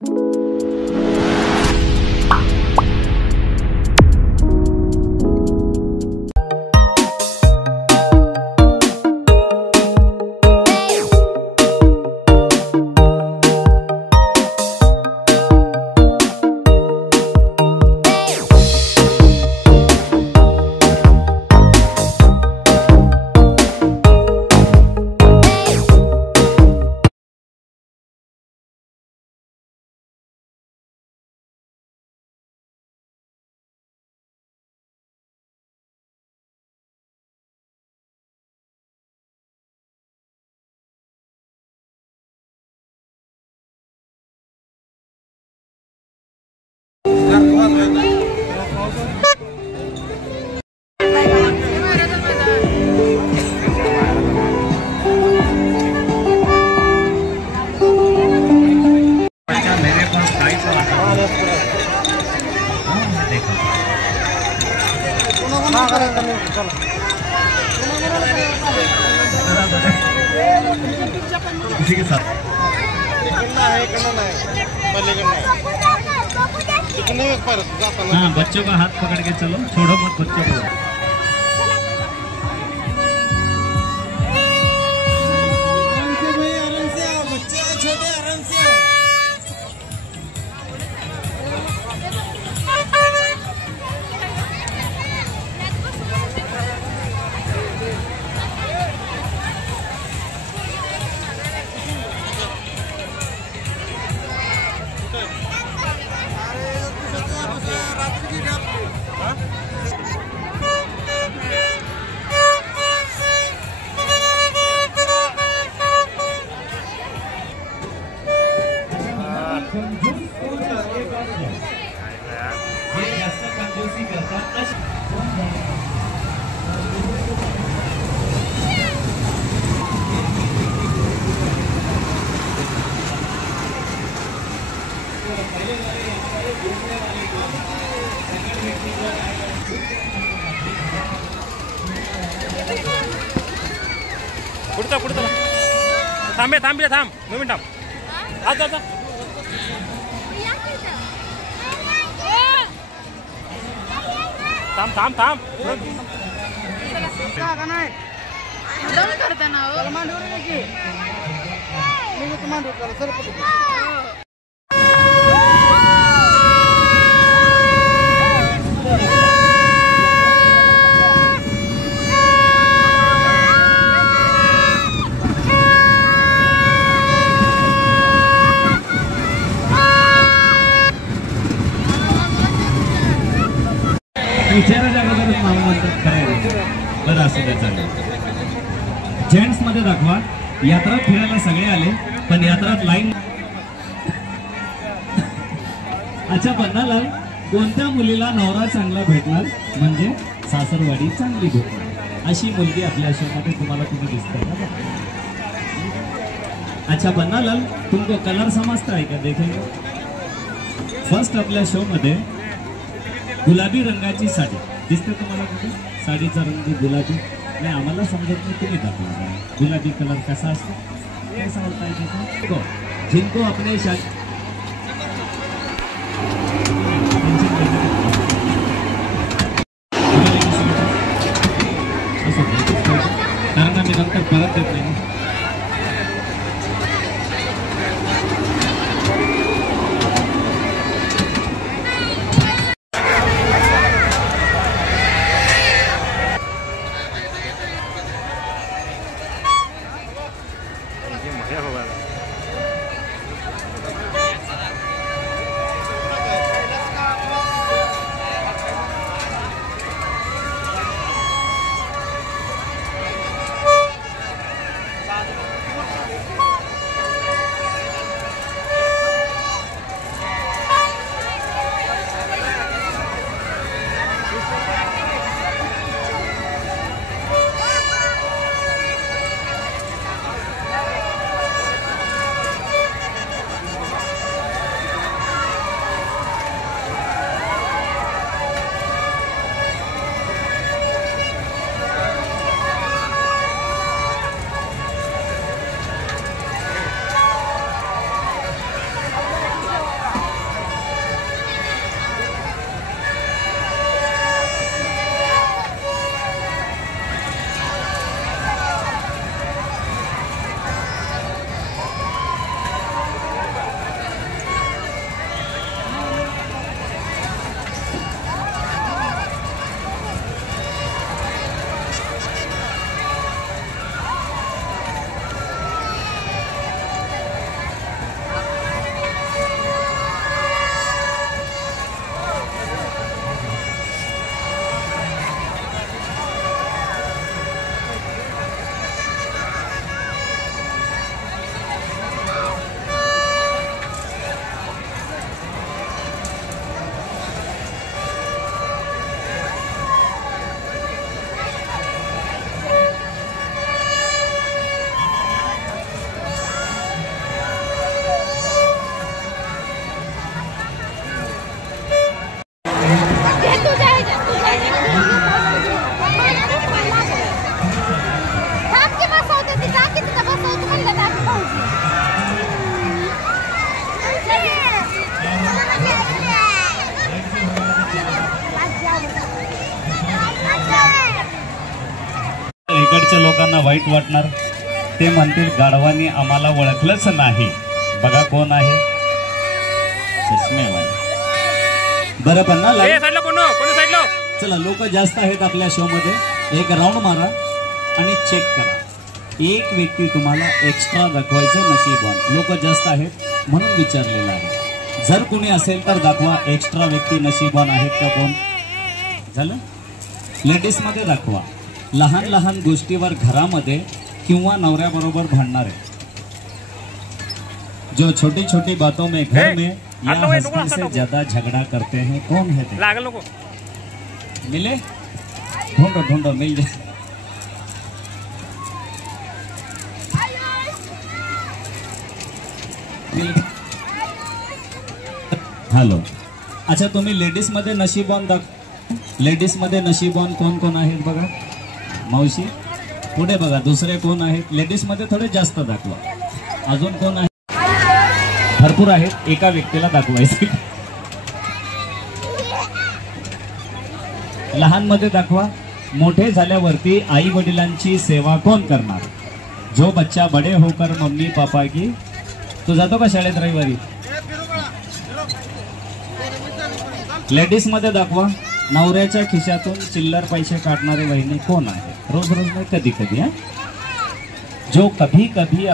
इसी के साथ हाँ, बच्चों का हाथ पकड़ के चलो, छोड़ो मत बच्चों को। पुढचा थांब 2 मिनिट थांब थांब विचाराच्या अगोदरच नाव म्हणतात करायला बरं असं काय चालेल. जेंट्स मध्ये दाखवा. यात्रात फिरायला सगळे आले पण यात्रात लाईन. अच्छा पन्नाला कोणत्या मुलीला नवरा चांगला भेटणार म्हणजे सासरवाडी चांगली भेटणार अशी मुलगी आपल्या शोमध्ये तुम्हाला तुम्ही दिसते का? अच्छा पन्नालाल तुमको कलर समजता है क्या? देखेंगे फर्स्ट आपल्या शो मध्ये गुलाबी रंगाची साडी दिसते तुम्हाला कुठे? साडीचा रंग गुलाबी नाही आम्हाला समजत नाही तुम्ही दाखवा गुलाबी कलर कसा असतो काय समजता येते? जिनको अपने कारण आम्ही नंतर परत देत नाही. तिकडच्या लोकांना वाईट वाटणार, ते म्हणतील गाढवानी आम्हाला ओळखलंच नाही. बघा कोण आहे, चष्मेवाले. बरं पण ना ए साईडला कोण साईडला. चला, लोक जास्त आहेत आपल्या शो मध्ये. एक राऊंड मारा आणि चेक करा. एक व्यक्ती तुम्हाला एक्स्ट्रा दाखवायचं नशीबवान. लोक जास्त आहेत म्हणून विचारलेलं आहे. जर कोणी असेल तर दाखवा एक्स्ट्रा व्यक्ती नशीबवान आहेत का. कोण झालं? लेडीज मध्ये दाखवा. लहान लहान गोष्टीवर घरामध्ये किंवा नवऱ्याबरोबर भांडणारे, जो छोटी छोटी बातों में घर में या हस्बैंड से ज्यादा झगड़ा करते हैं, कौन है ते? लागल नको. मिले? ढूंढो ढूंढो, मिल जाए. हॅलो. अच्छा, तुम्ही लेडीज मध्ये नशीबवान लेडीज मध्ये नशीबवान कोण कोण आहेत बघा. मावशी पुढे बघा, दुसरे कोण आहेत लेडीज मध्ये, थोडे जास्त दाखवा. अजून कोण आहे? भरपूर आहेत, एका व्यक्तीला दाखवायचे. लहान मध्ये दाखवा. मोठे झाल्यावरती आई वडिलांची सेवा कोण करणार? जो बच्चा बडे होकर मम्मी पापा की. तू जातो का शाळेत रविवारी? लेडीज मध्ये दाखवा. नवऱ्याच्या खिशातून चिल्लर पैसे काढणारे वहिनी कोण आहे? रोज रोज नाही, कधी कधी. जो कभी कभी